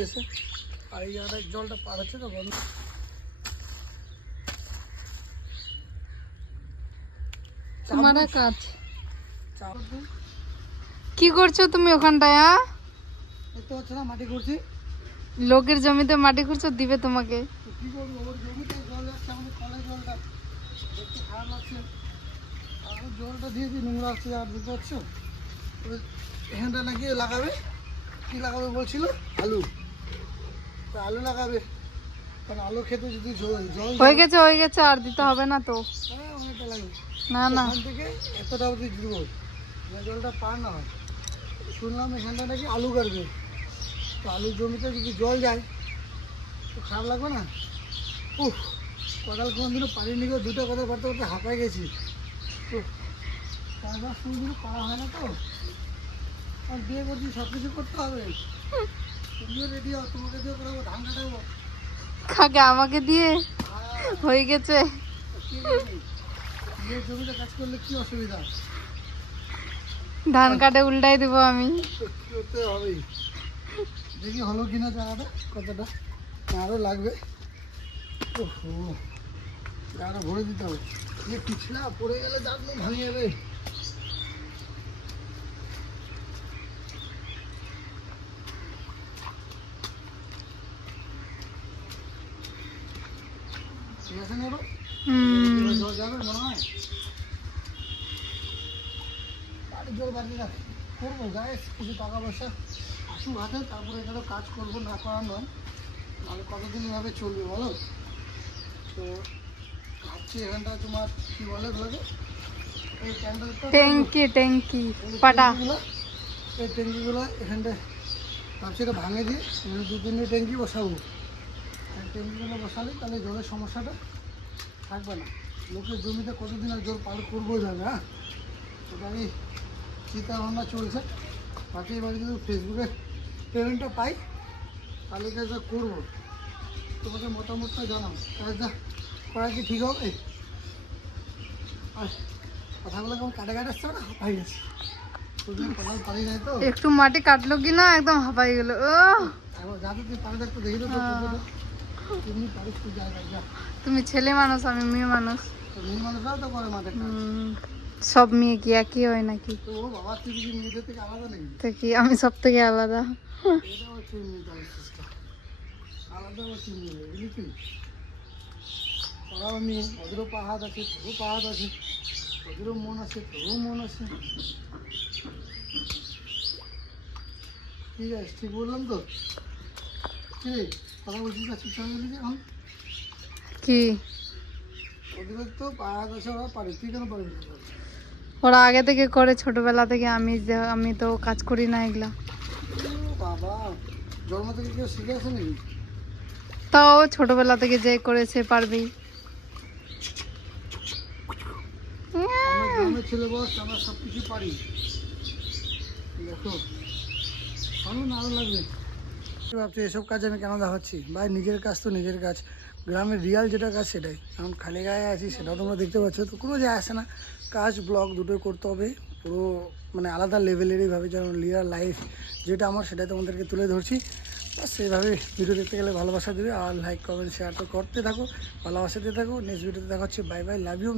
গেছে আর এই জায়গাটায় জলটা পার হচ্ছে তো বন্ধ। তোমার কাজ। কি করছ তুমি ওখানটায় না মাটি করছি লোকের জমিতে মাটি খুঁড়ছো দিবে তোমাকে। কী করব ওর জমিতে জল যাচ্ছে আমাদের কলের জলটা দেখতে খারাপ লাগছে। আর জলটা দিয়েছি নোংরা আসছে আর বুঝতে পারছ? এখানটা নাকি লাগাবে। কি লাগাবে বলছিল? আলু। আলু লাগাবে। কারণ আলু খেতে যদি জল হয়ে গেছে হয়ে গেছে আর দিতে হবে না তো। না না থেকে এতটা অবধি দিব। যে জলটা পার না হয়। শুনলাম এখানটা নাকি আলু কাটবে তো আলুর জমিতে যদি জল যায় তো খারাপ লাগবে না? উফ কোদাল কোনোদিনও পারিনি গো। দুটো কোদাল পারতে পারতে হাঁপাই গেছি। তো কোনোদিনও করা হয় না তো। আর বিয়ে করছি সব কিছু করতে হবে। খাকে আমাকে দিয়ে? হয়ে। গেছে। কি অসুবিধা? ধান কাটে উল্টাই দেবো আমি। দেখি হলো কিনা জায়গাটা কতটা। আরও লাগবে। ওহো জায়গাটা ভরে দিতে হবে। পিছলা পড়ে গেলে দাঁত ভাঙে যাবে ঠিক আছে না এবার? হুম এবার জল যাবে মনে হয় বাড়ির জল বাড়ি রাখ কতদিন চলবে বলো তো ভাবছি তোমার কী বলে এই ট্যাঙ্কি ট্যাঙ্কি এই ট্যাঙ্কিগুলো ভাবছি এটা ভাঙে দিয়ে দু তিনটে ট্যাঙ্কি বসাবো। ট্যাঙ্কিগুলো বসালে তাহলে জলের সমস্যাটা থাকবে না। লোকের জমিতে কতদিন আর জল পার করব যাবে হ্যাঁ? ওটারই চিন্তা ভাবনা চলছে। বাকি এবার যদি ফেসবুকে পেমেন্টটা পাই তাহলে কাজটা করব তোমাদের মতামতটা জানাও কাজটা করা কি ঠিক হবে? আর কথাগুলো কেমন কাটে না? হাঁপাই গেছে। একটু মাটি কাটলো কি না একদম হাঁপাই গেল। ও তুই পারে একটু দেখি তো তুমি ছেলে মানুষ আমি মেয়ে মানুষ। সব মেয়ে কি একই হয় নাকি? তো কি মেয়েদের আলাদা কি আমি সব থেকে আলাদা? ওদেরও পাহাড় আছে তোরও পাহাড় আছে ওদেরও মন আছে তোরও মন আছে। ঠিক আছে ঠিক বললাম তো? কি ওরা পারবি আগে থেকে করে, ছোটবেলা থেকে আমি আমি তো কাজ করি না এগুলা। তাও ছোটবেলা থেকে যে করেছে গ্রামের ছেলে বস, আমরা সব কিছু পারি। দেখো ভালো না লাগবে। ভাবছি এসব কাজ আমি কেন দেখাচ্ছি? ভাই, নিজের কাজ তো নিজের কাজ। গ্রামের রিয়াল যেটা কাজ সেটাই। এখন খালি গায়ে আছি, সেটাও তোমরা দেখতে পাচ্ছ। তো কোনো যায় আসে না। কাজ ব্লগ দুটোই করতে হবে। পুরো মানে আলাদা লেভেলেরই ভাবে যেমন রিয়াল লাইফ যেটা আমার, সেটাই তোমাদেরকে তুলে ধরছি। সেইভাবে ভিডিও দেখতে গেলে ভালোবাসা দেবে। আর লাইক কমেন্ট শেয়ার তো করতে থাকো, ভালোবাসা দিয়ে থাকো। নেক্সট ভিডিওতে দেখা হচ্ছে। Bye bye love you